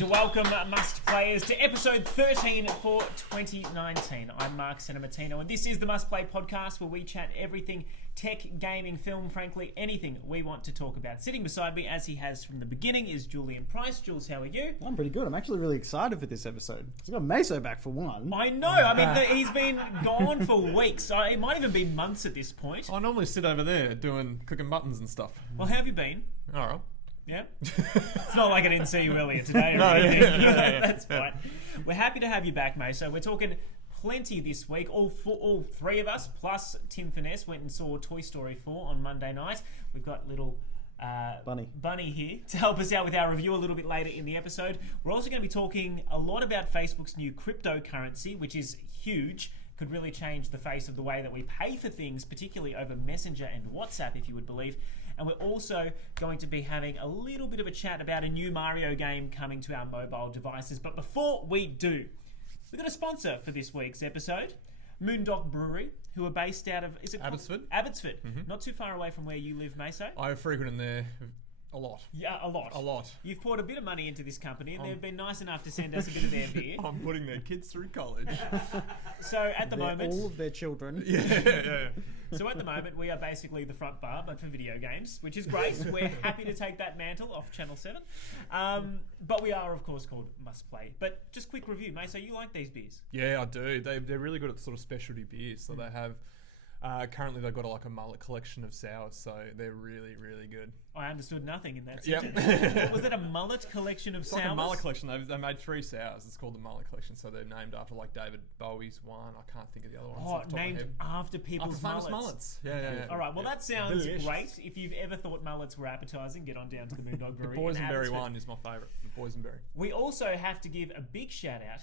and welcome, Must Players, to episode 13 for 2019. I'm Mark Cinematino, and this is the Must Play podcast where we chat everything tech, gaming, film, frankly, anything we want to talk about. Sitting beside me, as he has from the beginning, is Julian Price. Jules, how are you? I'm pretty good. I'm actually really excited for this episode. I've got Meso back for one. I know. I mean, he's been gone for weeks. It might even be months at this point. I normally sit over there cooking buttons and stuff. Well, how have you been? All right. Yeah? It's not like I didn't see you earlier today. Or No, anything. yeah. That's fine. We're happy to have you back, May. So we're talking plenty this week. All three of us, plus Tim Finesse, went and saw Toy Story 4 on Monday night. We've got little Bunny here to help us out with our review a little bit later in the episode. We're also going to be talking a lot about Facebook's new cryptocurrency, which is huge. Could really change the face of the way that we pay for things, particularly over Messenger and WhatsApp, if you would believe. And we're also going to be having a little bit of a chat about a new Mario game coming to our mobile devices. But before we do, we've got a sponsor for this week's episode, Moondog Brewery, who are based out of... Is it Abbotsford. Abbotsford. Mm-hmm. Not too far away from where you live, Meso. I frequent in there a lot. Yeah, a lot. A lot. You've poured a bit of money into this company, and they've been nice enough to send us a bit of their beer. I'm putting their kids through college. So at the moment... all of their children. Yeah. So at the moment, we are basically the front bar, but for video games, which is great. We're happy to take that mantle off Channel 7. But we are, of course, called Must Play. But just quick review, mate. So you like these beers? Yeah, I do. They're really good at sort of specialty beers. So they have... currently they've got a mullet collection of sours, so they're really, really good. I understood nothing in that Yep. sentence. Was it a mullet collection of It's sours? like a mullet collection. They made 3 sours. It's called the mullet collection. So they're named after like David Bowie's one. I can't think of the other ones. Oh, off the top of my named head. after people's After famous mullets. mullets. Yeah. All right, well, that sounds Delicious. great. If you've ever thought mullets were appetizing, get on down to the Moondog The Brewery. in boysenberry Abbotsford. one is my favourite. The boysenberry. We also have to give a big shout out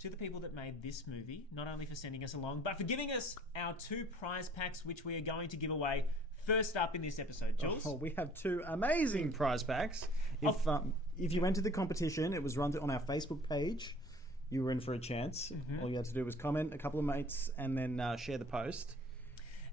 to the people that made this movie, not only for sending us along, but for giving us our 2 prize packs, which we are going to give away first up in this episode. Jules? Oh, we have 2 amazing prize packs. If you entered the competition, it was run on our Facebook page. You were in for a chance. Mm-hmm. All you had to do was comment, a couple of mates, and then share the post.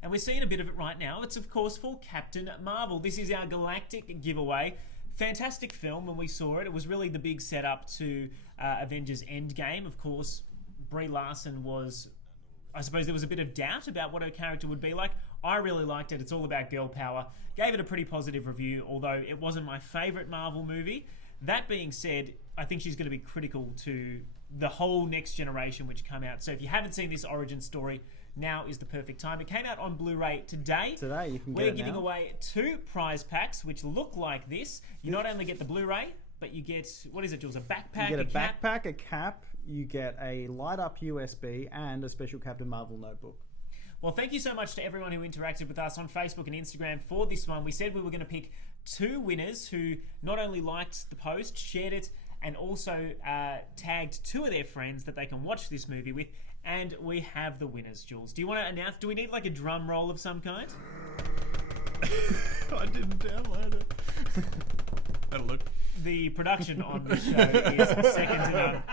And we're seeing a bit of it right now. It's, of course, for Captain Marvel. This is our galactic giveaway. Fantastic film when we saw it. It was really the big setup to Avengers Endgame. Of course, Brie Larson was... I suppose there was a bit of doubt about what her character would be like. I really liked it. It's all about girl power. Gave it a pretty positive review, although it wasn't my favourite Marvel movie. That being said, I think she's going to be critical to the whole next generation which come out. So if you haven't seen this origin story, now is the perfect time. It came out on Blu-ray today. Today, you can get We're it giving now. away 2 prize packs which look like this. You not only get the Blu-ray, but you get, what is it, Jules? A backpack, You get a cap? backpack, a cap, you get a light-up USB, and a special Captain Marvel notebook. Well, thank you so much to everyone who interacted with us on Facebook and Instagram for this one. We said we were going to pick 2 winners who not only liked the post, shared it, and also tagged 2 of their friends that they can watch this movie with. And we have the winners, Jules. Do you want to announce? Do we need like a drum roll of some kind? I didn't download it. That'll look. The production on the show is second to none.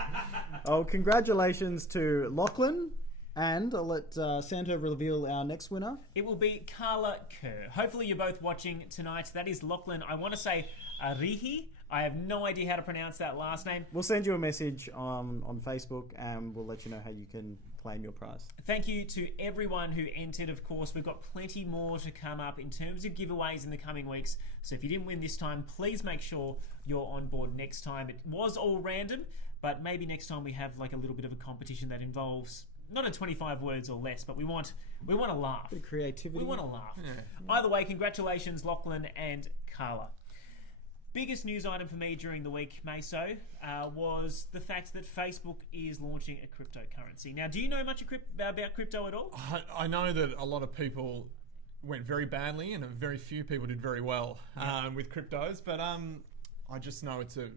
Oh, congratulations to Lachlan. And I'll let Santa reveal our next winner. It will be Carla Kerr. Hopefully you're both watching tonight. That is Lachlan. I want to say Arihi. I have no idea how to pronounce that last name. We'll send you a message on Facebook and we'll let you know how you can claim your prize. Thank you to everyone who entered. Of course, we've got plenty more to come up in terms of giveaways in the coming weeks. So if you didn't win this time, please make sure you're on board next time. It was all random, but maybe next time we have like a little bit of a competition that involves not a 25 words or less, but we want a laugh. Bit of creativity. We want a laugh. Either way, congratulations, Lachlan and Carla. Biggest news item for me during the week, Meso, was the fact that Facebook is launching a cryptocurrency. Now, do you know much about crypto at all? I know that a lot of people went very badly and very few people did very well with cryptos, but I just know it's a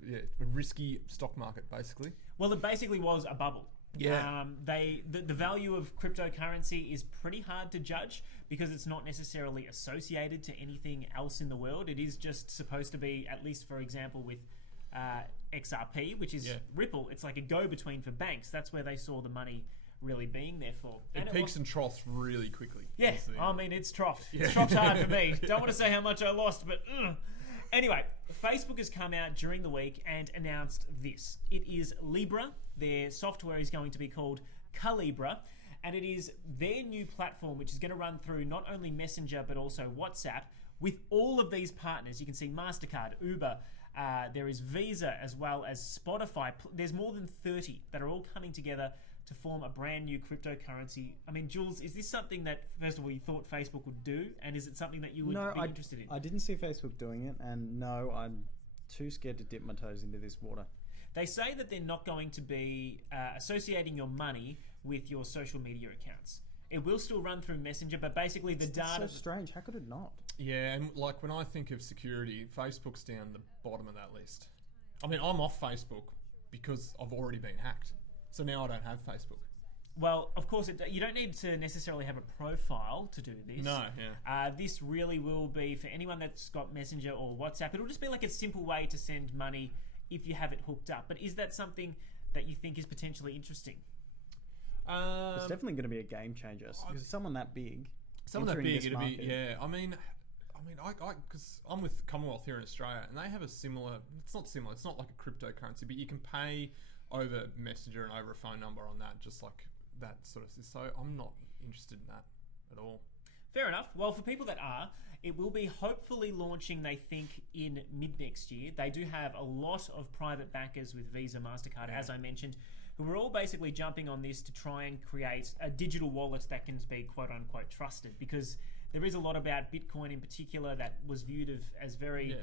risky stock market, basically. Well, it basically was a bubble. Yeah. The value of cryptocurrency is pretty hard to judge because it's not necessarily associated to anything else in the world. It is just supposed to be, at least for example with XRP, which is Ripple, it's like a go-between for banks. That's where they saw the money really being there for. It peaks and troughs really quickly. Yeah, I mean, it's troughed. It's troughed hard for me. Don't want to say how much I lost, but... Anyway, Facebook has come out during the week and announced this. It is Libra. Their software is going to be called Calibra, and it is their new platform which is going to run through not only Messenger but also WhatsApp with all of these partners. You can see MasterCard, Uber, there is Visa as well as Spotify. There's more than 30 that are all coming together to form a brand new cryptocurrency. I mean, Jules, is this something that, first of all, you thought Facebook would do? And is it something that you would be interested in? I didn't see Facebook doing it, and no, I'm too scared to dip my toes into this water. They say that they're not going to be associating your money with your social media accounts. It will still run through Messenger, but basically the data... That's so strange. How could it not? Yeah, and like when I think of security, Facebook's down the bottom of that list. I mean, I'm off Facebook because I've already been hacked. So now I don't have Facebook. Well, of course, you don't need to necessarily have a profile to do this. No, yeah. This really will be for anyone that's got Messenger or WhatsApp. It'll just be like a simple way to send money if you have it hooked up. But is that something that you think is potentially interesting? It's definitely going to be a game changer because someone that big, it'll be. Yeah, I mean, because I'm with Commonwealth here in Australia, and they have a similar. It's not similar. It's not like a cryptocurrency, but you can pay over Messenger and over a phone number on that, just like that sort of. So I'm not interested in that at all. Fair enough. Well, for people that are, it will be hopefully launching, they think, in mid next year. They do have a lot of private backers with Visa, MasterCard, as I mentioned, who are all basically jumping on this to try and create a digital wallet that can be quote unquote trusted, because there is a lot about Bitcoin in particular that was viewed as very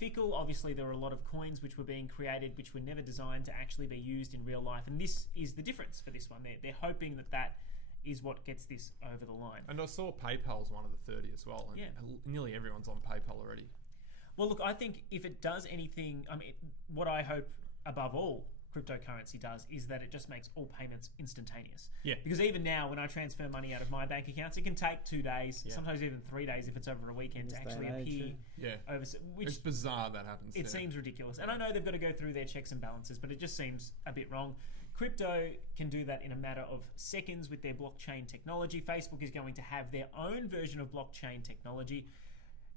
fickle. Obviously, there were a lot of coins which were being created which were never designed to actually be used in real life, and this is the difference for this one. They're hoping that is what gets this over the line. And I saw PayPal's one of the 30 as well, and nearly everyone's on PayPal already. Well, look, I think if it does anything, I mean, what I hope above all cryptocurrency does is that it just makes all payments instantaneous. Yeah. Because even now, when I transfer money out of my bank accounts, it can take 2 days, sometimes even 3 days if it's over a weekend to actually appear. Which it's bizarre that happens. It seems ridiculous. And I know they've got to go through their checks and balances, but it just seems a bit wrong. Crypto can do that in a matter of seconds with their blockchain technology. Facebook is going to have their own version of blockchain technology.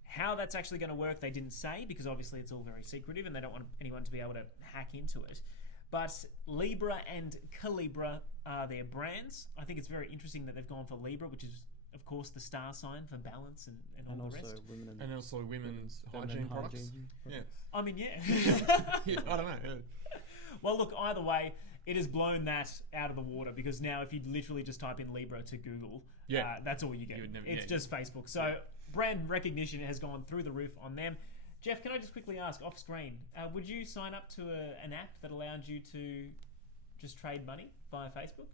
How that's actually going to work, they didn't say, because obviously it's all very secretive and they don't want anyone to be able to hack into it. But Libra and Calibra are their brands. I think it's very interesting that they've gone for Libra, which is, of course, the star sign for balance and all the rest. And also women's hygiene products. Yeah. I mean, yeah. I don't know. Yeah. Well, look, either way, it has blown that out of the water, because now if you literally just type in Libra to Google, that's all you get. It's just Facebook. So brand recognition has gone through the roof on them. Jeff, can I just quickly ask, off screen, would you sign up to an app that allowed you to just trade money via Facebook?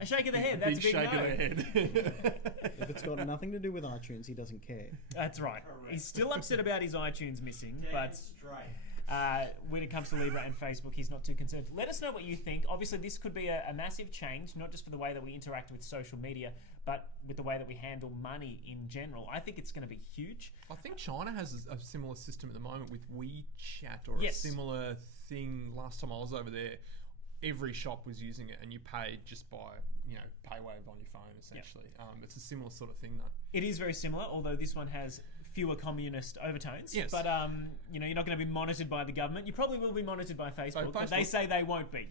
A shake of the head. That's a big shake no. of the head. If it's got nothing to do with iTunes, he doesn't care. That's right. Correct. He's still upset about his iTunes missing, but when it comes to Libra and Facebook, he's not too concerned. Let us know what you think. Obviously, this could be a massive change, not just for the way that we interact with social media, but with the way that we handle money in general. I think it's going to be huge. I think China has a similar system at the moment with WeChat, or a similar thing. Last time I was over there, every shop was using it, and you paid just by PayWave on your phone, essentially. It's a similar sort of thing, though. It is very similar, although this one has fewer communist overtones. Yes. But you're not going to be monitored by the government. You probably will be monitored by Facebook, but they say they won't be.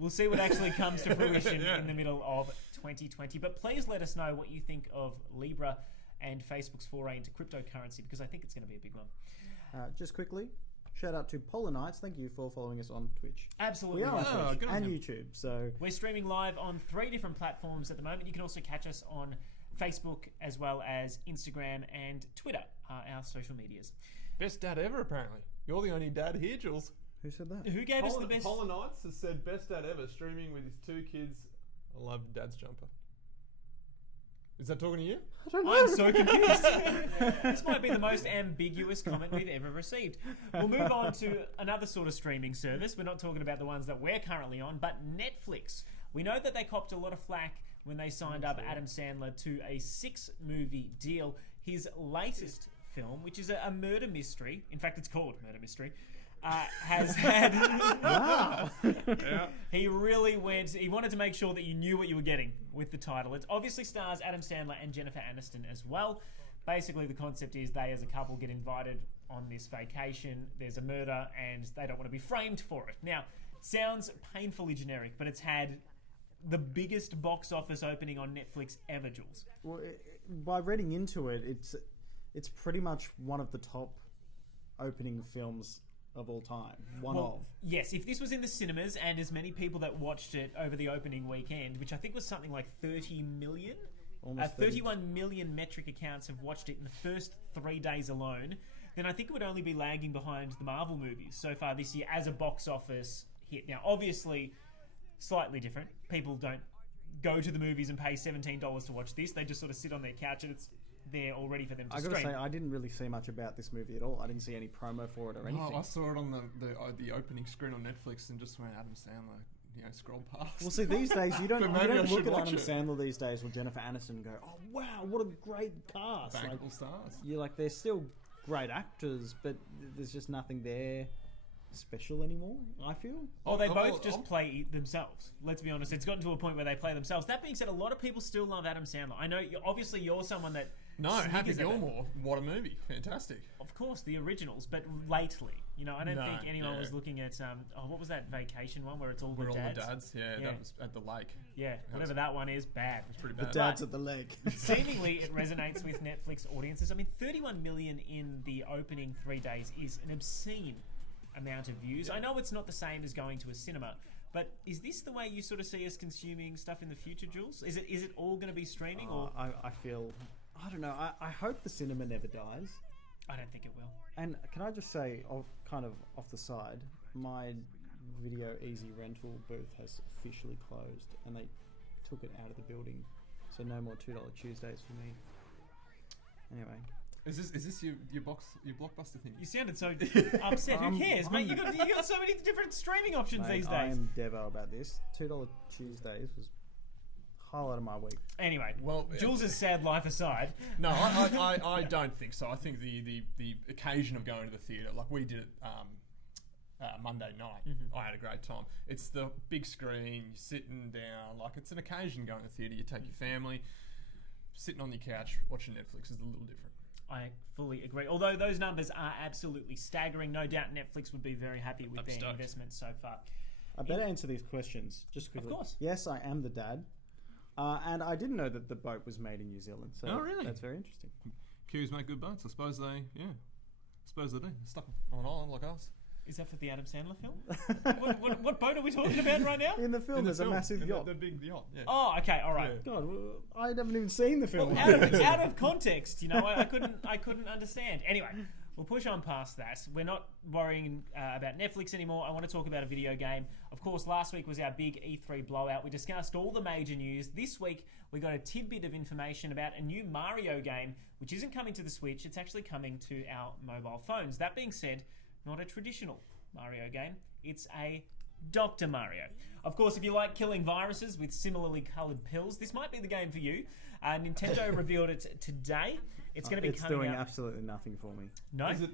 We'll see what actually comes to fruition in the middle of 2020. But please let us know what you think of Libra and Facebook's foray into cryptocurrency, because I think it's going to be a big one. Just quickly, shout out to Polar Knights. Thank you for following us on Twitch. Absolutely. We are on Twitch and YouTube. So we're streaming live on 3 different platforms at the moment. You can also catch us on Facebook as well as Instagram and Twitter, our social medias. Best dad ever, apparently. You're the only dad here, Jules. Who said that? Who gave us the best? Polar Knights has said best dad ever, streaming with his 2 kids. I love Dad's jumper. Is that talking to you? I don't know. I'm so confused. This might be the most ambiguous comment we've ever received. We'll move on to another sort of streaming service. We're not talking about the ones that we're currently on, but Netflix. We know that they copped a lot of flack when they signed up Adam Sandler to a 6-movie deal. His latest film, which is a murder mystery, in fact it's called Murder Mystery, has had... Wow. He wanted to make sure that you knew what you were getting with the title. It obviously stars Adam Sandler and Jennifer Aniston as well. basically the concept is they as a couple get invited on this vacation, there's a murder, and they don't want to be framed for it. Now, sounds painfully generic, but it's had the biggest box office opening on Netflix ever, Jules. Well, by reading into it, it's pretty much one of the top opening films of all time. Yes, if this was in the cinemas and as many people that watched it over the opening weekend, which I think was something like 30 million, 31 million metric accounts have watched it in the first 3 days alone, then I think it would only be lagging behind the Marvel movies so far this year as a box office hit. Now, obviously, slightly different. People don't go to the movies and pay $17 to watch this. They just sort of sit on their couch and it's there all ready for them to stream. I gotta say, I didn't really see much about this movie at all. I didn't see any promo for it or anything. I saw it on the opening screen on Netflix and just went Adam Sandler, scroll past. Well, see, these days you don't look at Adam Sandler these days or Jennifer Aniston and go, "Oh wow, what a great cast!" Bankable stars. You're like, they're still great actors, but there's just nothing there special anymore, I feel. They both just play themselves. Let's be honest. It's gotten to a point where they play themselves. That being said, a lot of people still love Adam Sandler. I know, obviously, you're someone that... No, Happy Gilmore. What a movie. Fantastic. Of course, the originals, but lately. I don't think anyone was looking at... what was that vacation one where it's all the dads? All the dads, that was at the lake. Yeah, whatever that one is, bad. It's pretty bad. The dads at the lake. Seemingly, it resonates with Netflix audiences. I mean, 31 million in the opening 3 days is an obscene amount of views. I know it's not the same as going to a cinema, but is this the way you sort of see us consuming stuff in the future, Jules? Is it all going to be streaming? Or I feel... I don't know. I hope the cinema never dies. I don't think it will. And can I just say, kind of off the side, my Video Easy rental booth has officially closed, and they took it out of the building, so no more $2 Tuesdays for me. Anyway. Is this your Blockbuster thing? You sounded so upset. Who cares, mate? You got so many different streaming options these days. I am Devo about this. $2 Tuesdays was highlight of my week. Anyway, Jules' sad life aside, no, I don't think so. I think the occasion of going to the theatre, like we did it Monday night, I had a great time. It's the big screen, you're sitting down, like it's an occasion going to the theatre. You take your family, sitting on your couch watching Netflix is a little different. I fully agree. Although those numbers are absolutely staggering, no doubt Netflix would be very happy with their investment so far. I better answer these questions just quickly. Of course. Yes, I am the dad. And I didn't know that the boat was made in New Zealand. So really? That's very interesting. Kiwis make good boats. I suppose they do. Stuck on an island like us. Is that for the Adam Sandler film? what boat are we talking about right now? In the film, there's a massive yacht. The big yacht, yeah. Oh, okay, all right. Yeah. God, I haven't even seen the film. Well, out of context, I couldn't understand. Anyway, we'll push on past that. We're not worrying about Netflix anymore. I want to talk about a video game. Of course, last week was our big E3 blowout. We discussed all the major news. This week, we got a tidbit of information about a new Mario game, which isn't coming to the Switch. It's actually coming to our mobile phones. That being said, not a traditional Mario game. It's a Dr. Mario. Of course, if you like killing viruses with similarly coloured pills, this might be the game for you. Nintendo revealed it today. It's going to be coming out. It's doing absolutely nothing for me. No? Is it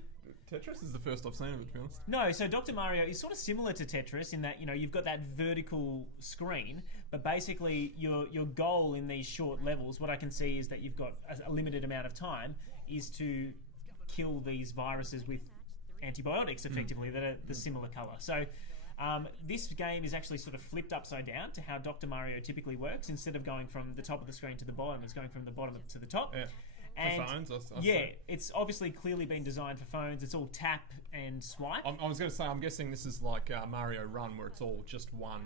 Tetris? Is the first I've seen of it, to be honest. No, so Dr. Mario is sort of similar to Tetris in that, you've got that vertical screen, but basically your goal in these short levels, what I can see is that you've got a limited amount of time, is to kill these viruses with antibiotics, effectively, that are the similar colour. So this game is actually sort of flipped upside down to how Dr. Mario typically works. Instead of going from the top of the screen to the bottom, it's going from the bottom to the top. Yeah. And for phones, it's obviously clearly been designed for phones. It's all tap and swipe. I was going to say, I'm guessing this is like Mario Run, where it's all just one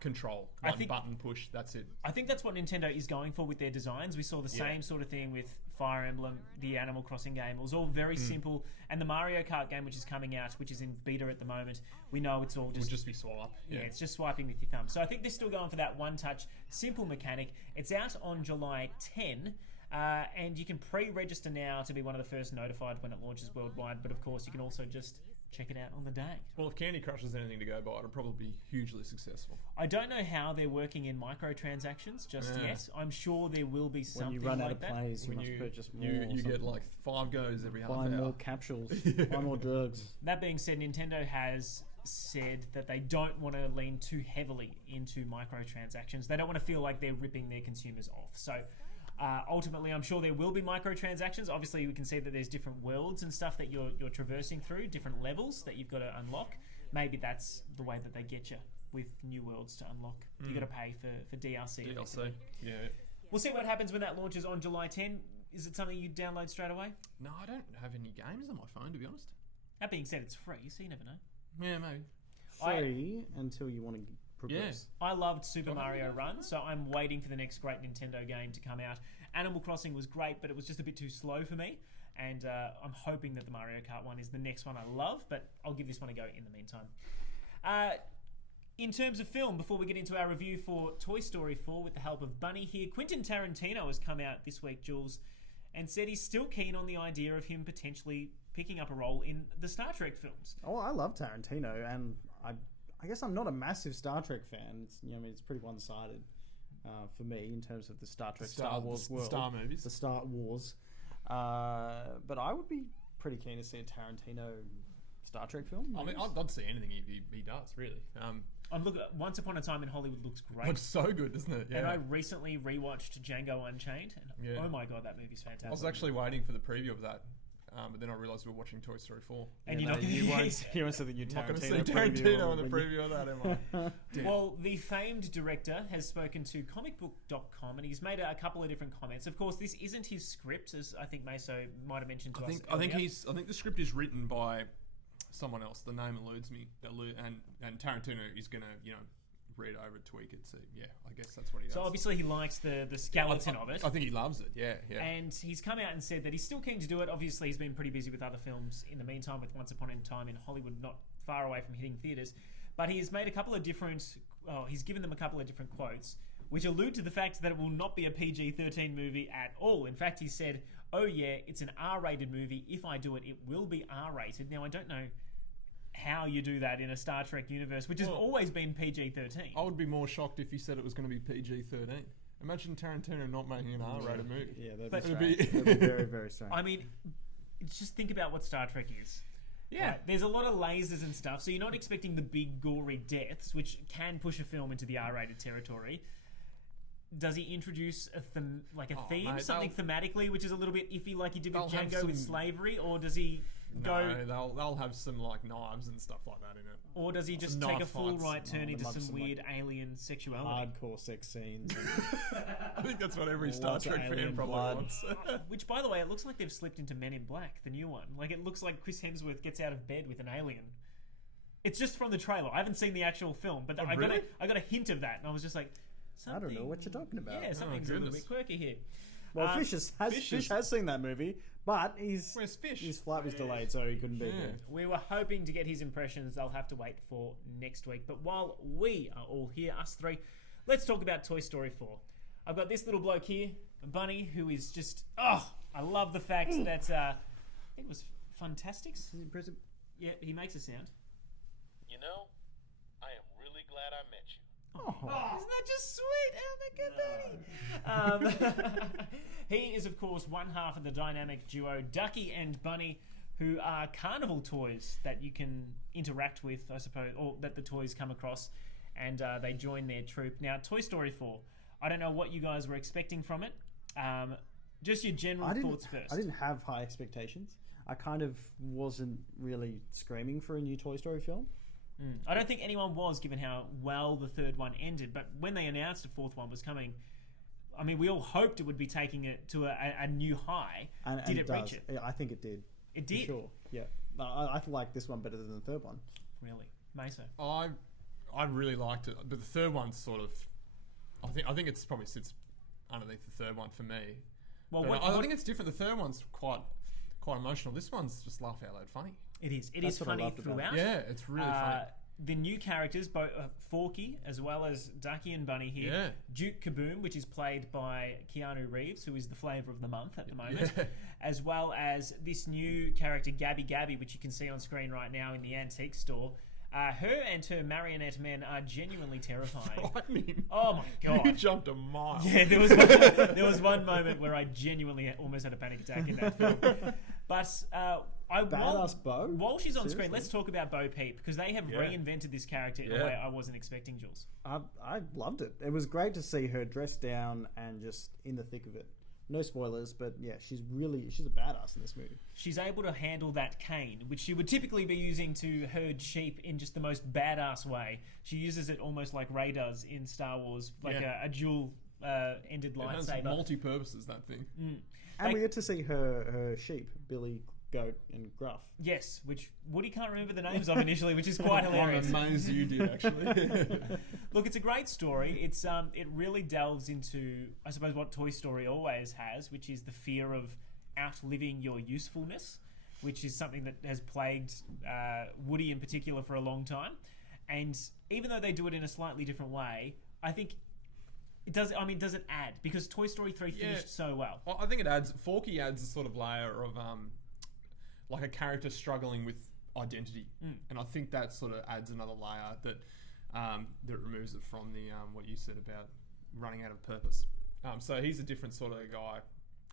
control, button push, that's it. I think that's what Nintendo is going for with their designs. We saw the same sort of thing with Fire Emblem, the Animal Crossing game. It was all very simple. And the Mario Kart game, which is coming out, which is in beta at the moment, we know it's all just... It will just be swipe. Yeah, it's just swiping with your thumb. So I think they're still going for that one-touch, simple mechanic. It's out on July 10, and you can pre-register now to be one of the first notified when it launches worldwide. But of course, you can also just check it out on the day. Well, if Candy Crush is anything to go by, it'll probably be hugely successful. I don't know how they're working in microtransactions just yet. I'm sure there will be something like that. When you run out of plays, you must purchase more. You get like 5 goes every half hour. Buy more capsules. Buy more drugs. That being said, Nintendo has said that they don't want to lean too heavily into microtransactions. They don't want to feel like they're ripping their consumers off. So Ultimately, I'm sure there will be microtransactions. Obviously, we can see that there's different worlds and stuff that you're traversing through, different levels that you've got to unlock. Maybe that's the way that they get you with new worlds to unlock. You've got to pay for DLC. DLC, yeah. We'll see what happens when that launches on July 10. Is it something you download straight away? No, I don't have any games on my phone, to be honest. That being said, it's free, so you never know. Yeah, maybe. Free until you want to progress. Yeah. I loved Super Mario Run, so I'm waiting for the next great Nintendo game to come out. Animal Crossing was great, but it was just a bit too slow for me. And I'm hoping that the Mario Kart one is the next one I love, but I'll give this one a go in the meantime. In terms of film, before we get into our review for Toy Story 4 with the help of Bunny here, Quentin Tarantino has come out this week, Jules, and said he's still keen on the idea of him potentially picking up a role in the Star Trek films. Oh, I love Tarantino, and I guess I'm not a massive Star Trek fan. It's pretty one-sided for me in terms of the Star Trek, Star Wars world. The Star movies. The Star Wars. But I would be pretty keen to see a Tarantino Star Trek film. I mean, I'd see anything he does, really. Once Upon a Time in Hollywood looks great. Looks so good, doesn't it? Yeah. And I recently rewatched Django Unchained, and oh my god, that movie's fantastic. I was actually waiting for the preview of that, but then I realised we were watching Toy Story 4. And you won't see the new Tarantino Tarantino in the preview of that, am I? Well, the famed director has spoken to comicbook.com, and he's made a couple of different comments. Of course, this isn't his script, as I think Meso might have mentioned to us earlier. I think the script is written by someone else. The name eludes me. And Tarantino is going to, read over it, tweak it. So, yeah, I guess that's what he does. So, obviously, he likes the skeleton of it. I think he loves it, yeah. And he's come out and said that he's still keen to do it. Obviously, he's been pretty busy with other films in the meantime, with Once Upon a Time in Hollywood not far away from hitting theatres. But he has made a couple of different... he's given them a couple of different quotes, which allude to the fact that it will not be a PG-13 movie at all. In fact, he said, "Oh yeah, it's an R-rated movie. If I do it, it will be R-rated." Now, I don't know how you do that in a Star Trek universe, which has always been PG-13. I would be more shocked if he said it was going to be PG-13. Imagine Tarantino not making an R-rated movie. Yeah, that'd be very, very strange. I mean, just think about what Star Trek is. Yeah. Right? There's a lot of lasers and stuff, so you're not expecting the big gory deaths, which can push a film into the R-rated territory. Does he introduce a theme, something thematically, which is a little bit iffy, like he did with Django with slavery, or does he go? No, they'll have some knives and stuff like that in it. Or does he just take a full right turn into some weird alien sexuality? Hardcore sex scenes. I think that's what every Star Trek fan probably wants. Which, by the way, it looks like they've slipped into Men in Black, the new one. Like, it looks like Chris Hemsworth gets out of bed with an alien. It's just from the trailer. I haven't seen the actual film, but I got a hint of that, and I was just like, I don't know what you're talking about. Yeah, something's a little bit quirky here. Well, Fish has seen that movie, but his flight was delayed, so he couldn't be there. We were hoping to get his impressions. They'll have to wait for next week. But while we are all here, us three, let's talk about Toy Story 4. I've got this little bloke here, Bunny, who is just... I love the fact that... I think it was Funtastics. Is he in prison? Yeah, he makes a sound. You know, I am really glad I met you. Oh, isn't that just sweet? Oh, my good Bunny. He is, of course, one half of the dynamic duo Ducky and Bunny, who are carnival toys that you can interact with, I suppose, or that the toys come across, and they join their troupe. Now, Toy Story 4, I don't know what you guys were expecting from it. Just your general thoughts first. I didn't have high expectations. I kind of wasn't really screaming for a new Toy Story film. I don't think anyone was, given how well the third one ended. But when they announced a fourth one was coming, I mean, we all hoped it would be taking it to a new high. Did it reach it? I think it did. It did? For sure, yeah. I like this one better than the third one. Really? Meso? I really liked it. But the third one's sort of... I think it's probably sits underneath the third one for me. Well, I think it's different. The third one's quite emotional. This one's just laugh out loud funny. It is. It is funny throughout. Yeah, it's really funny. The new characters, both Forky as well as Ducky and Bunny here. Yeah. Duke Kaboom, which is played by Keanu Reeves, who is the flavour of the month at the moment, as well as this new character Gabby Gabby, which you can see on screen right now in the antique store. Her and her marionette men are genuinely terrifying. Frightening. Oh my god! You jumped a mile. Yeah, there was one moment where I genuinely almost had a panic attack in that film. But while she's on screen, let's talk about Bo Peep, because they have reinvented this character in a way I wasn't expecting, Jules. I loved it. It was great to see her dressed down and just in the thick of it. no spoilers, but yeah, she's a badass in this movie. She's able to handle that cane, which she would typically be using to herd sheep in just the most badass way. She uses it almost like Rey does in Star Wars, like a dual ended It has lightsaber. multi-purposes, that thing. And we get to see her sheep, Billy, Goat, and Gruff. Yes, which Woody can't remember the names of initially, which is quite hilarious. I'm amazed you did, actually. Look, it's a great story. It's it really delves into, I suppose, what Toy Story always has, which is the fear of outliving your usefulness, which is something that has plagued Woody in particular for a long time. And even though they do it in a slightly different way, I think it does. I mean, does it add? Because Toy Story 3 finished so well. I think it adds. Forky adds a sort of layer of like a character struggling with identity, and I think that sort of adds another layer that that removes it from the what you said about running out of purpose. So he's a different sort of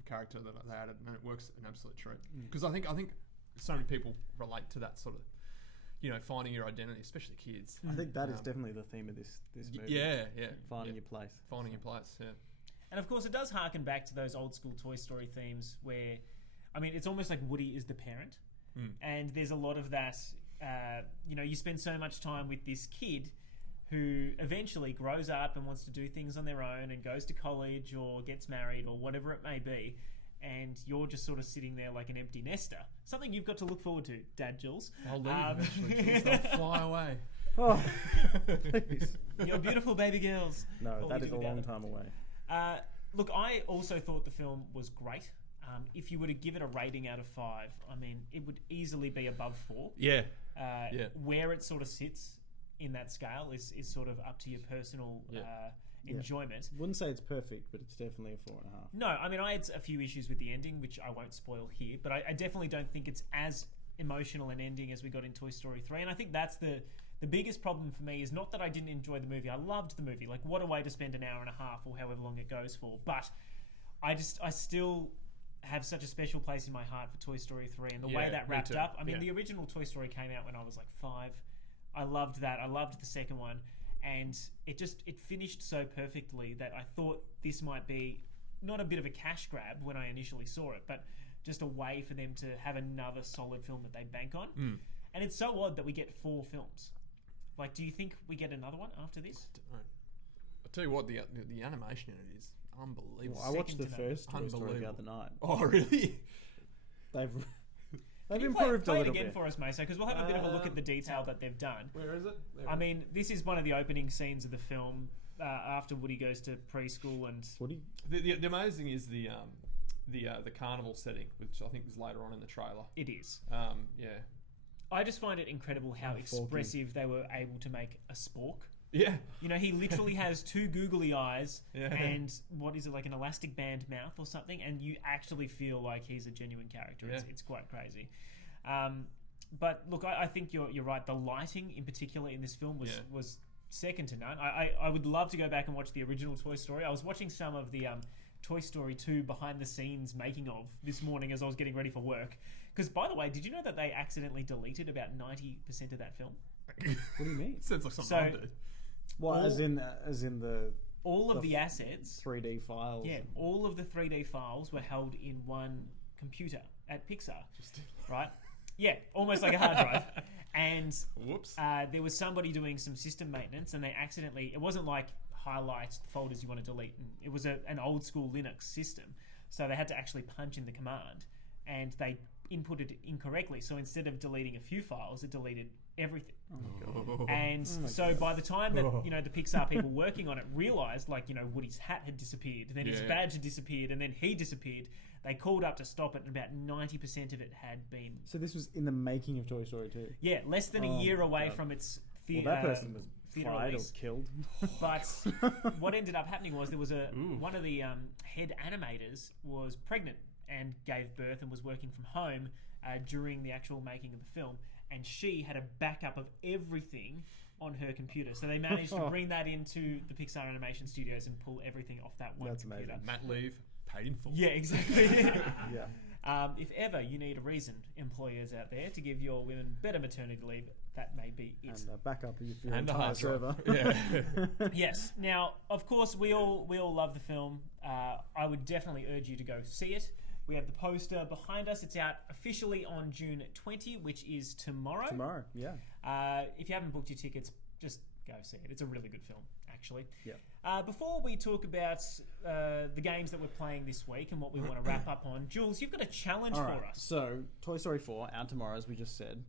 character that they added, and it works an absolute treat. Because I think so many people relate to that sort of, finding your identity, especially kids. I think that is definitely the theme of this movie. Yeah. Finding your place. Finding your place, yeah. And of course, it does harken back to those old school Toy Story themes where, I mean, it's almost like Woody is the parent. And there's a lot of that, you spend so much time with this kid who eventually grows up and wants to do things on their own and goes to college or gets married or whatever it may be. And you're just sort of sitting there like an empty nester. Something you've got to look forward to, Dad Jules. I'll leave eventually, Jules. They'll fly away. Oh, please. Your beautiful baby girls. No, What that would is you a do long without time away. them? Look, I also thought the film was great. If you were to give it a rating out of 5, I mean, it would easily be above 4. Yeah. Where it sort of sits in that scale is sort of up to your personal enjoyment. Wouldn't say it's perfect, but it's definitely a 4.5. No, I mean, I had a few issues with the ending, which I won't spoil here, but I definitely don't think it's as emotional an ending as we got in Toy Story 3, and I think that's the biggest problem for me is not that I didn't enjoy the movie. I loved the movie. Like, what a way to spend an hour and a half or however long it goes for. But I still have such a special place in my heart for Toy Story 3 and the way that wrapped up. I mean, the original Toy Story came out when I was like 5. I loved that. I loved the second one. And it finished so perfectly that I thought this might be not a bit of a cash grab when I initially saw it, but just a way for them to have another solid film that they bank on. And it's so odd that we get 4 films. Like, do you think we get another one after this? I don't know. I'll tell you what, the animation in it is unbelievable. Well, I watched the first Toy Story the other night. Oh, really? They've Can you improved play a it little again bit. for us, Mesa, because we'll have a bit of a look at the detail that they've done. Where is it? There I mean, this is one of the opening scenes of the film after Woody goes to preschool and... Woody? The amazing is the carnival setting, which I think is later on in the trailer. It is. Yeah. I just find it incredible how expressive they were able to make a spork. Yeah. He literally has 2 googly eyes Yeah. and what is it, like an elastic band mouth or something, and you actually feel like he's a genuine character. Yeah. It's quite crazy. But look, I think you're right. The lighting in particular in this film was second to none. I would love to go back and watch the original Toy Story. I was watching some of the Toy Story 2 behind the scenes making of this morning as I was getting ready for work. Because, by the way, did you know that they accidentally deleted about 90% of that film? What do you mean? Sounds like something I did. Well, as in the all of the assets, 3D files. yeah, all of the 3D files were held in one computer at Pixar, right? Yeah, almost like a hard drive. And Whoops. there was somebody doing some system maintenance, and they accidentally, it wasn't like highlight folders you want to delete. It was an old school Linux system. So they had to actually punch in the command, and they inputted it incorrectly. So instead of deleting a few files, it deleted everything. And so by the time that the Pixar people working on it realized, like, Woody's hat had disappeared, then his badge had disappeared, and then he disappeared, they called up to stop it, and about 90% of it had been... So this was in the making of Toy Story 2? Yeah, less than a year away from its theatre. Well, that person was theatre fired or release. killed. But what ended up happening was there was one of the head animators was pregnant and gave birth and was working from home during the actual making of the film, and she had a backup of everything on her computer. So they managed to bring that into the Pixar Animation Studios and pull everything off that one That's computer. amazing. Mat leave, paid in full. Yeah, exactly. Yeah. If ever you need a reason, employers out there, to give your women better maternity leave, that may be it. And backup if you're And a entire hard drive. server. Yeah. Yes. Now, of course, we all love the film. I would definitely urge you to go see it. We have the poster behind us. It's out officially on June 20, which is tomorrow. Tomorrow, yeah. If you haven't booked your tickets, just go see it. It's a really good film, actually. Yeah. Before we talk about the games that we're playing this week and what we want to wrap up on, Jules, you've got a challenge All for right. us. So, Toy Story 4 out tomorrow, as we just said.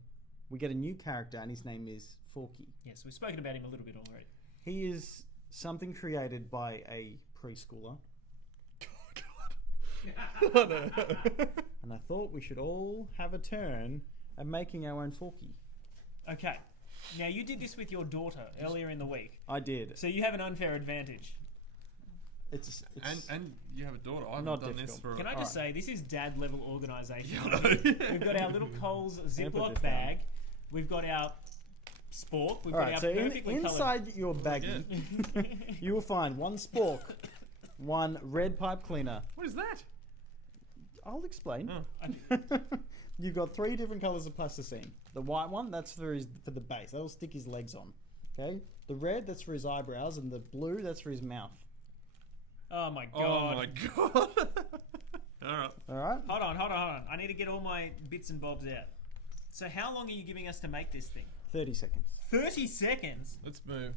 We get a new character, and his name is Forky. Yes, we've spoken about him a little bit already. He is something created by a preschooler. And I thought we should all have a turn at making our own Forky. Okay. Now, you did this with your daughter earlier in the week, I did. so you have an unfair advantage. It's And you have a daughter. I haven't Not done this difficult. for. Can I just say, this is dad level organisation. I We've got our little Coles put Ziploc this bag. We've got our spork. We've all got right. our So perfectly inside your baggie, you will find one spork, one red pipe cleaner. What is that? I'll explain. Oh. You've got 3 different colours of plasticine. The white one, that's for the base. That'll stick his legs on. Okay. The red, that's for his eyebrows, and the blue, that's for his mouth. Oh my god. Oh my god. All right. All right. Hold on. I need to get all my bits and bobs out. So how long are you giving us to make this thing? 30 seconds. 30 seconds? Let's move.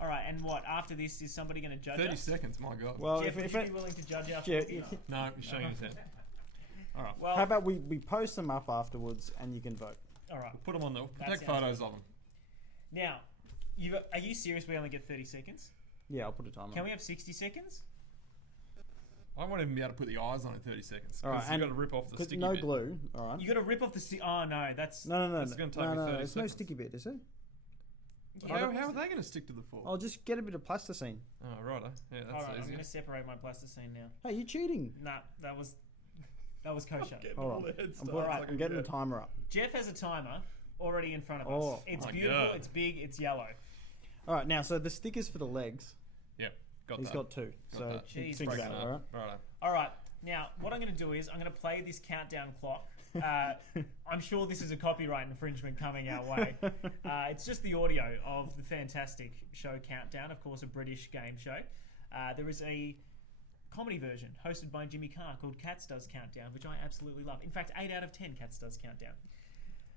All right, and what? After this, is somebody going to judge 30 us? seconds. My god. Well, Jeff, would if you it, be willing to judge after yeah, this? No, he's shaking his head. All right. Well, how about we post them up afterwards and you can vote? all right. Put them on the. That Take sounds photos of them. Now, are you serious we only get 30 seconds? Yeah, I'll put a timer. Can we have 60 seconds? I won't even be able to put the eyes on in 30 seconds. All right, Because you've got to rip off the 'Cause sticky no bit. glue. All right. You got to rip off the... Oh, no, that's... No. That's gonna take me 30 It's no seconds. sticky bit, is it? How are they going to stick to the fork? I'll just get a bit of plasticine. Oh, right. Yeah, All that's right, I'm easy. going to separate my plasticine now. Hey, you're cheating. Nah, that was kosher. Hold on. I'm getting the timer up. Jeff has a timer already in front of us. Oh, It's my beautiful, God. it's big, it's yellow. All right, now, so the stickers for the legs, Yep. Got he's that. got 2. So that. Jeez, think break about it it, all right? Right. All right, now, what I'm going to do is I'm going to play this countdown clock. I'm sure this is a copyright infringement coming our way. It's just the audio of the fantastic show Countdown, of course, a British game show. There is a comedy version hosted by Jimmy Carr called Cats Does Countdown, which I absolutely love. In fact, 8 out of 10 Cats Does Countdown.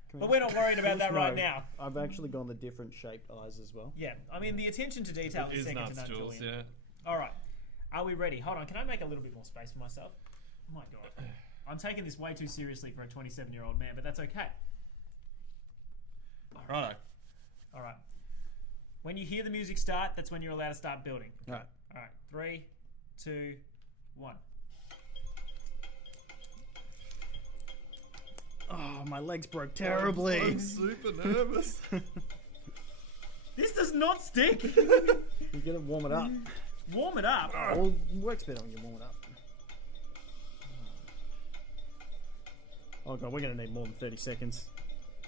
Can we But we're not worried about just that right know, now. I've actually gone the different shaped eyes as well. Yeah, I mean, the attention to detail It is is second nuts, to none, Jules. Julian. Yeah. All right, are we ready? Hold on, can I make a little bit more space for myself? Oh my god. I'm taking this way too seriously for a 27-year-old man, but that's okay. Righto. All right. When you hear the music start, that's when you're allowed to start building. All right. All right. 3, 2, 1. Oh, my legs broke terribly. I'm super nervous. This does not stick. You're going to warm it up. Warm it up. Well, it works better when you warm it up. Oh, God, we're going to need more than 30 seconds.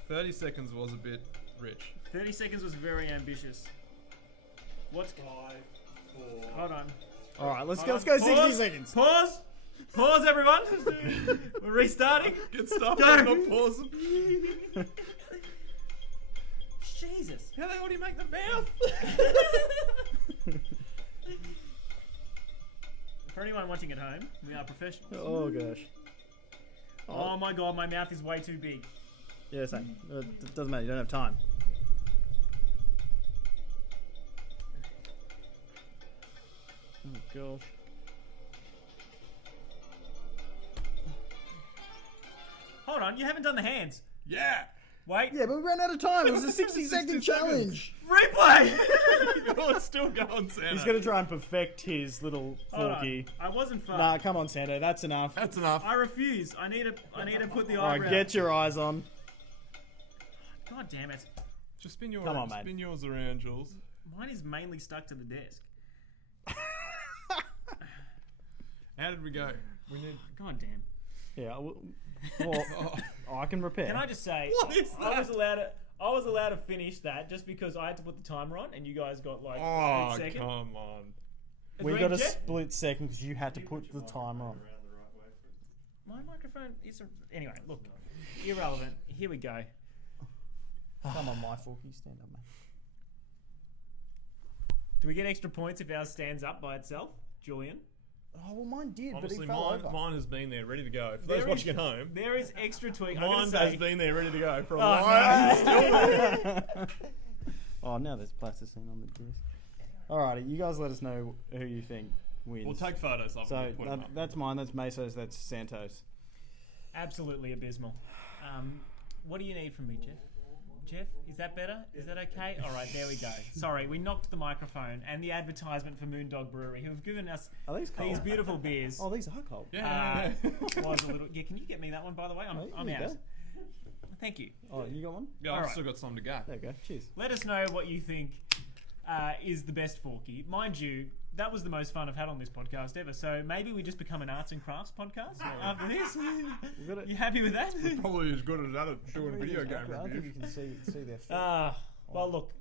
30 seconds was a bit rich. 30 seconds was very ambitious. What's 5, 4. Hold on. All right, let's Hold go. on. Let's go 60 Pause. seconds. Pause. Pause, everyone. We're restarting. Get stuff. Go. I'm not pausing. Jesus. How the hell do you make the mouth? For anyone watching at home, we are professionals. Oh, gosh. Oh my god, my mouth is way too big. Yeah, same. It doesn't matter. You don't have time. Oh, gosh. Hold on, you haven't done the hands. Yeah. Wait. Yeah, but we ran out of time. It was a 60 60 second seconds. challenge. Replay! Oh, it's still going, Santa. He's going to try and perfect his little Hold forky. on. I wasn't far. Nah, come on, Santa. That's enough. That's enough. I refuse. I need to put the All right, eyebrow. get your eyes on. God damn it. Just spin yours. Come on, mate. Spin yours around, Jules. Mine is mainly stuck to the desk. How did we go? We need. God damn. Yeah, well, I can repair. Can I just say, What is I that? was allowed to finish that just because I had to put the timer on, and you guys got like Oh, a split second. come on. We Agreed, got a Jeff? split second because you had to put the timer on. My microphone isn't. Anyway, look, irrelevant. Here we go. Come on, my Forky, stand up, man. Do we get extra points if ours stands up by itself, Julian? Oh, well, mine did, Honestly, but he fell over. mine has been there, ready to go. For those watching at home, There is extra tweak. mine has been there, ready to go for a Oh, while. Oh, now there's plasticine on the disc. Alrighty, you guys let us know who you think wins. We'll take photos of So them and put them up. that's mine, that's Meso's, that's Santos. Absolutely abysmal. What do you need from me, Jeff? Jeff, is that better? Is that okay? All right, there we go. Sorry, we knocked the microphone and the advertisement for Moondog Brewery, who have given us Are these cold? these beautiful beers. Oh, these are cold. Yeah. Was a little. Yeah, can you get me that one, by the way? Oh, I'm here you out. go. Thank you. Oh, you got one? Yeah, I've Alright. still got some to go. There you go. Cheers. Let us know what you think is the best Forky. Mind you, that was the most fun I've had on this podcast ever. So maybe we just become an arts and crafts podcast after this. We've got it. You happy with that? Probably as good as that doing a video game I think review. you can see their feet. Well, look.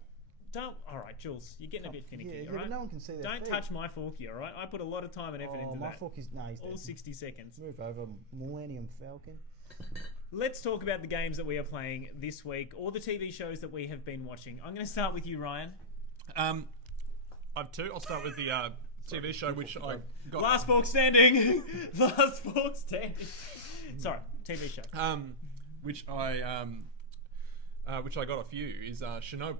Don't. All right, Jules, you're getting a bit finicky. Yeah, all right. but no one can see their Don't feet. touch my Forky. All right. I put a lot of time and effort into my that. Forky's he's All dead. 60 seconds. Move over, Millennium Falcon. Let's talk about the games that we are playing this week, or the TV shows that we have been watching. I'm going to start with you, Ryan. I have two. I'll start with the TV show, which I got. Last Fork standing. Last Fork standing. Sorry, TV show. Which I got off you is Chernobyl.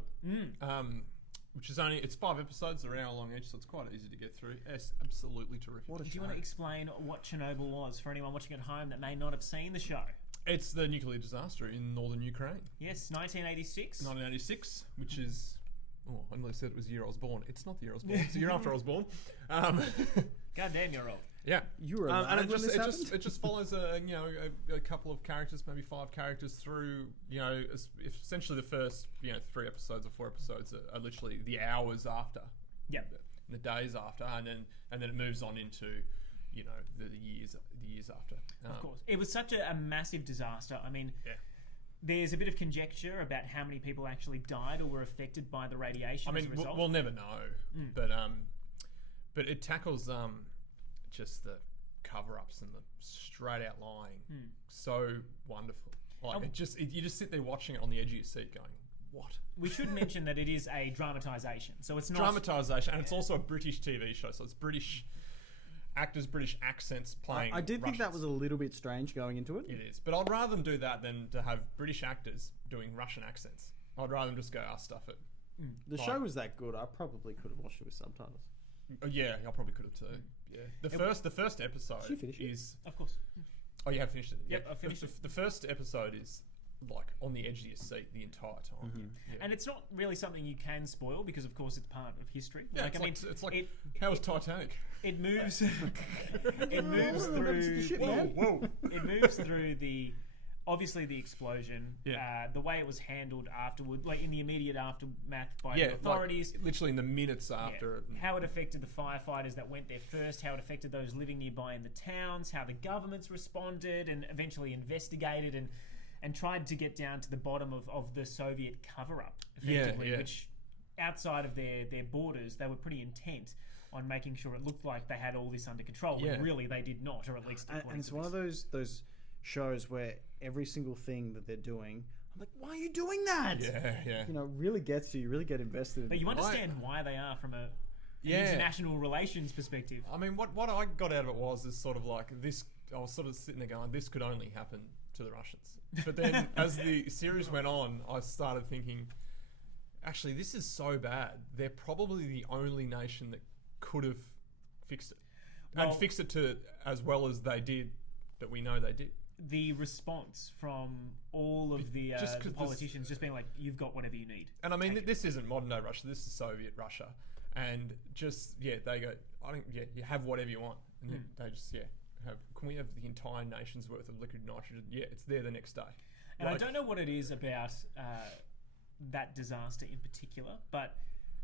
Which is it's 5 episodes, they're an hour long each, so it's quite easy to get through. It's absolutely terrific. What a Do you want to explain what Chernobyl was for anyone watching at home that may not have seen the show? It's the nuclear disaster in northern Ukraine, Yes, 1986. 1986, which is. Oh, I nearly said it was the year I was born. It's not the year I was born. It's the year after I was born. God damn, you're old. Yeah. You were alive and when this happened? it just follows a couple of characters, maybe 5 characters through essentially the first 3 episodes or 4 episodes are literally the hours after, Yeah. the days after, and then it moves on into the years after. Of course. It was such a massive disaster. I mean, Yeah. there's a bit of conjecture about how many people actually died or were affected by the radiation I as a mean, result. we'll never know, but it tackles just the cover-ups and the straight-out lying so wonderful. Like you just sit there watching it on the edge of your seat, going, "What?" We should mention that it is a dramatisation, so it's not Dramatisation, and it's also a British TV show, so it's British actors, British accents playing. I did think that Russians. was a little bit strange going into it. It is, but I'd rather them do that than to have British actors doing Russian accents. I'd rather them just go, stuff it. The show was that good, I probably could have watched it with subtitles. Oh, yeah, I probably could have too. Yeah, the first episode Did you finish it? is. Of course. Oh, you have finished it. Yep, Yeah. I finished it. The first episode is like on the edge of your seat the entire time. Yeah. And it's not really something you can spoil because, of course, it's part of history. Yeah, like, it's like it, how was Titanic? it moves. It moves through. shit, man. Whoa! It moves through obviously the explosion. Yeah. The way it was handled afterward, like in the immediate aftermath by Yeah, the authorities. like, literally in the minutes after it. How it affected the firefighters that went there first, how it affected those living nearby in the towns, how the governments responded and eventually investigated and tried to get down to the bottom of the Soviet cover-up, effectively, Yeah. which outside of their borders, they were pretty intent on making sure it looked like they had all this under control, when Yeah. really they did not, or at least And according it's to one of this. those shows where every single thing that they're doing, I'm like, why are you doing that? Yeah. You know, it really gets to you, really get invested in But it. you understand why they are from an Yeah. international relations perspective. I mean, what I got out of it was sort of like this. I was sort of sitting there going, "This could only happen to the Russians." But then, as the series went on, I started thinking, actually, this is so bad. They're probably the only nation that could have fixed it, Well- and fixed it to as well as they did. That we know they did. The response from all of the Just 'cause this- politicians just being like, "You've got whatever you need." And I mean, this isn't modern day Russia. This is Soviet Russia. And just they go, you have whatever you want, and then they just have. Can we have the entire nation's worth of liquid nitrogen? Yeah, it's there the next day. And I don't know what it is about that disaster in particular, but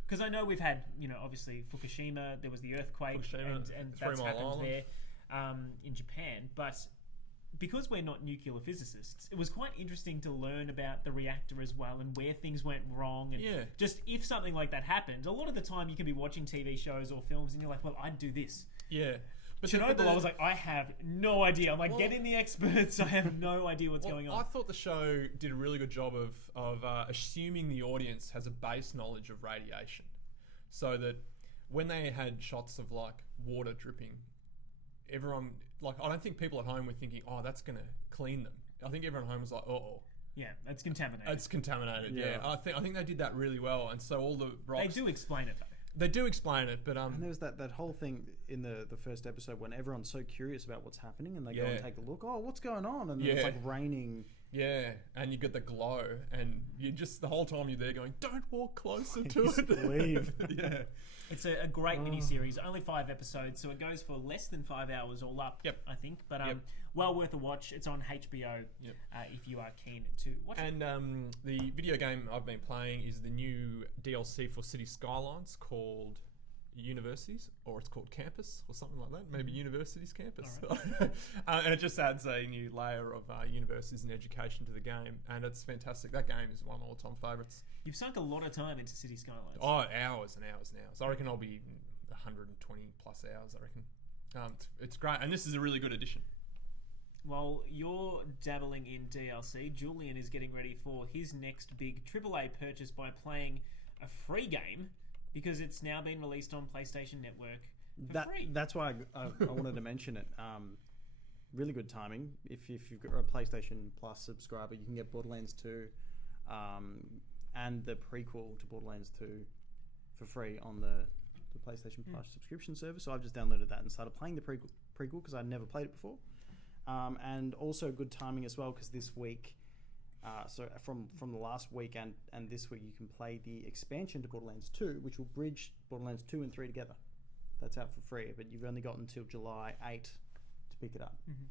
because I know we've had, obviously Fukushima, there was the earthquake, Fukushima, and Three that's Mile happened Island. there in Japan. But because we're not nuclear physicists, it was quite interesting to learn about the reactor as well and where things went wrong. And Yeah. just if something like that happened, a lot of the time you can be watching TV shows or films and you're like, well, I'd do this. Yeah. But Chernobyl, I was like, I have no idea. I'm like, get in the experts. I have no idea what's going on. I thought the show did a really good job of assuming the audience has a base knowledge of radiation, so that when they had shots of like water dripping, everyone I don't think people at home were thinking, oh, that's gonna clean them. I think everyone at home was like, oh. Yeah, it's contaminated. It's contaminated. Yeah, I think they did that really well, and so all the rocks. They do explain it though. They do explain it, but And there was that whole thing in the first episode when everyone's so curious about what's happening, and they go and take a look. Oh, what's going on? And then it's like raining. Yeah, and you get the glow, and you just the whole time you're there going, "Don't walk closer to it." Leave. Yeah, it's a great mini-series, only 5 episodes, so it goes for less than 5 hours all up. Yep. I think, but well worth a watch. It's on HBO. Yep. If you are keen to watch it. And the video game I've been playing is the new DLC for City Skylines called Universities, or it's called Campus, or something like that. Maybe Universities Campus. Right. And it just adds a new layer of universities and education to the game, and it's fantastic. That game is one of my all-time favourites. You've sunk a lot of time into City Skylines. Oh, hours and hours and hours. I reckon I'll be 120 plus hours, I reckon. It's great, and this is a really good addition. While you're dabbling in DLC, Julian is getting ready for his next big AAA purchase by playing a free game, because it's now been released on PlayStation Network for free. That's why I wanted to mention it. Really good timing. If you've got a PlayStation Plus subscriber, you can get Borderlands 2 and the prequel to Borderlands 2 for free on the PlayStation Plus subscription service. So I've just downloaded that and started playing the prequel because I'd never played it before. And also good timing as well, because this week, so from the last week and this week, you can play the expansion to Borderlands 2, which will bridge Borderlands 2 and 3 together. That's out for free, but you've only got until July 8 to pick it up. Mm-hmm.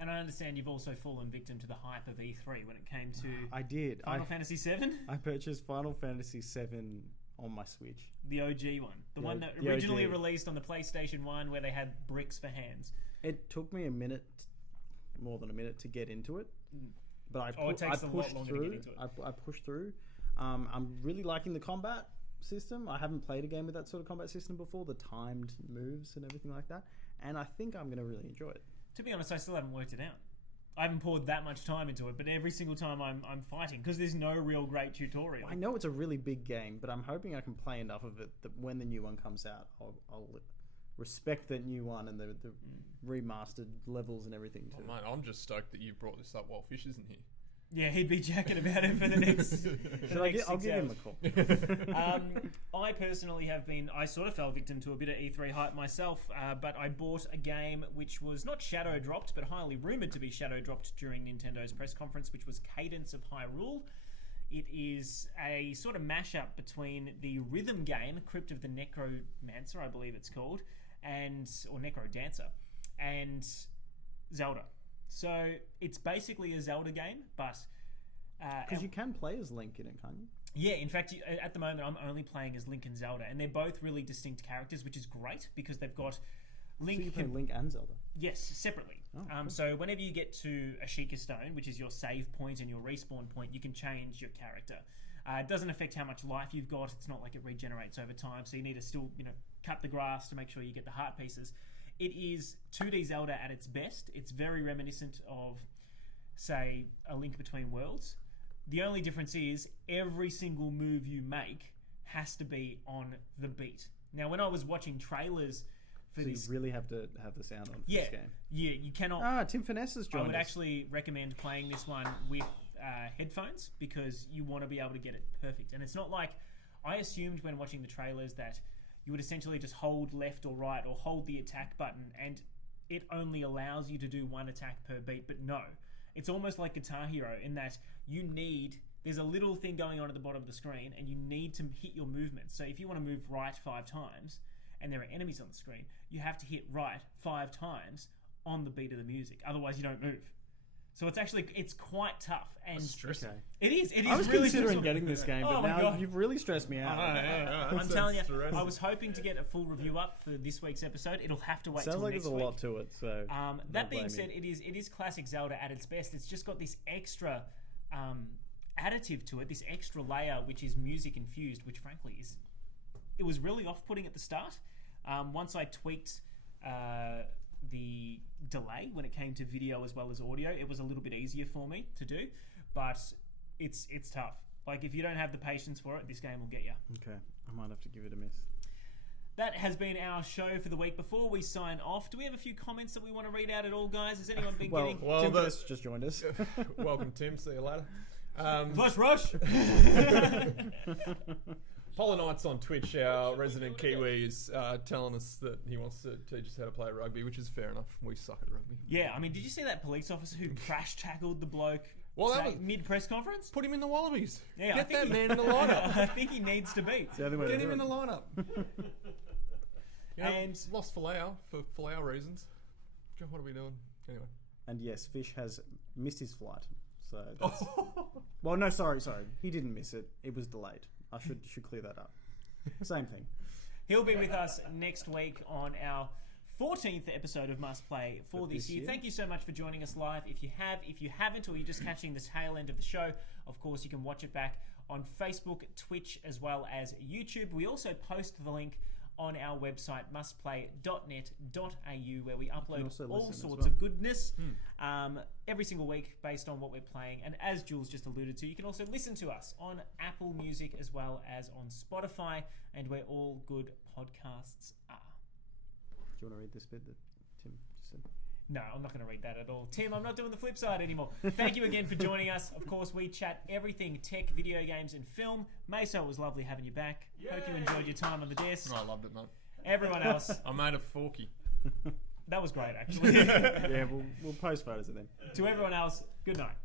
And I understand you've also fallen victim to the hype of E3 when it came to I did. Final Fantasy VII? I purchased Final Fantasy VII on my Switch. The OG one. The one that originally released on the PlayStation 1 where they had bricks for hands. It took me more than a minute to get into it. But it takes a lot longer to get into it. I pushed through. I'm really liking the combat system. I haven't played a game with that sort of combat system before, the timed moves and everything like that. And I think I'm going to really enjoy it. To be honest, I still haven't worked it out. I haven't poured that much time into it, but every single time I'm fighting, because there's no real great tutorial. I know it's a really big game, but I'm hoping I can play enough of it that when the new one comes out, I'll respect the new one and the remastered levels and everything too. Oh, mate, I'm just stoked that you brought this up while Fish isn't here. Yeah, he'd be jacking about it for the next. I'll give him a call. I personally I sort of fell victim to a bit of E3 hype myself, but I bought a game which was not shadow dropped, but highly rumoured to be shadow dropped during Nintendo's press conference, which was Cadence of Hyrule. It is a sort of mashup between the rhythm game, Crypt of the Necromancer, I believe it's called, or Necrodancer, and Zelda. So it's basically a Zelda game, but because you can play as Link in it, can't you? Yeah, in fact, at the moment I'm only playing as Link and Zelda, and they're both really distinct characters, which is great because they've got Link. So you play Link and Zelda? Yes, separately. Oh, cool. So whenever you get to Ashika Stone, which is your save point and your respawn point, you can change your character. It doesn't affect how much life you've got. It's not like it regenerates over time, so you need to still, cut the grass to make sure you get the heart pieces. It is 2D Zelda at its best. It's very reminiscent of, say, A Link Between Worlds. The only difference is every single move you make has to be on the beat. Now, when I was watching trailers for this... you really have to have the sound on for this game. Yeah, you cannot... Tim Finesse has joined I would us. actually recommend playing this one with headphones because you want to be able to get it perfect. And it's not like... I assumed when watching the trailers that you would essentially just hold left or right or hold the attack button and it only allows you to do one attack per beat, but no. It's almost like Guitar Hero in that there's a little thing going on at the bottom of the screen and you need to hit your movements. So if you want to move right 5 times and there are enemies on the screen, you have to hit right 5 times on the beat of the music. Otherwise you don't move. So it's quite tough and stressing. Okay. It is I was really considering stressful. getting this game, but now you've really stressed me out. I'm telling you, I was hoping to get a full review up for this week's episode. It'll have to wait till Sounds like next there's a week. lot to it. So that being said, it is classic Zelda at its best. It's just got this extra additive to it, this extra layer, which is music infused, which frankly it was really off-putting at the start. Once I tweaked the delay when it came to video as well as audio. It was a little bit easier for me to do, but it's tough. Like, if you don't have the patience for it, this game will get you. Okay, I might have to give it a miss. That has been our show for the week. Before we sign off, do we have a few comments that we want to read out at all, guys? Has anyone been getting... Tim Finesse just joined us. Welcome, Tim. See you later. Plus Rush! Polar Knights on Twitch, our resident Kiwi, is telling us that he wants to teach us how to play rugby, which is fair enough. We suck at rugby. Yeah, I mean, did you see that police officer who crash tackled the bloke mid-press conference? Put him in the Wallabies. Yeah, Get that man in the lineup. I think he needs to be. Get him in the lineup. And lost Folau for Folau reasons. God, what are we doing? Anyway. And yes, Fish has missed his flight. So that's... Well, no, sorry. He didn't miss it. It was delayed. I should clear that up. Same thing. He'll be with us next week on our 14th episode of Must Play for this year. Thank you so much for joining us live. If you haven't, or you're just catching the tail end of the show, of course, you can watch it back on Facebook, Twitch, as well as YouTube. We also post the link on our website, mustplay.net.au, where we upload all sorts of goodness every single week based on what we're playing. And as Jules just alluded to, you can also listen to us on Apple Music as well as on Spotify, and where all good podcasts are. Do you want to read this bit that Tim just said? No, I'm not going to read that at all. Tim, I'm not doing the flip side anymore. Thank you again for joining us. Of course, we chat everything tech, video games, and film. Mesa, it was lovely having you back. Yay! Hope you enjoyed your time on the desk. I loved it, mate. Everyone else. I made a forky. That was great, actually. Yeah, we'll post photos of them. To everyone else, good night.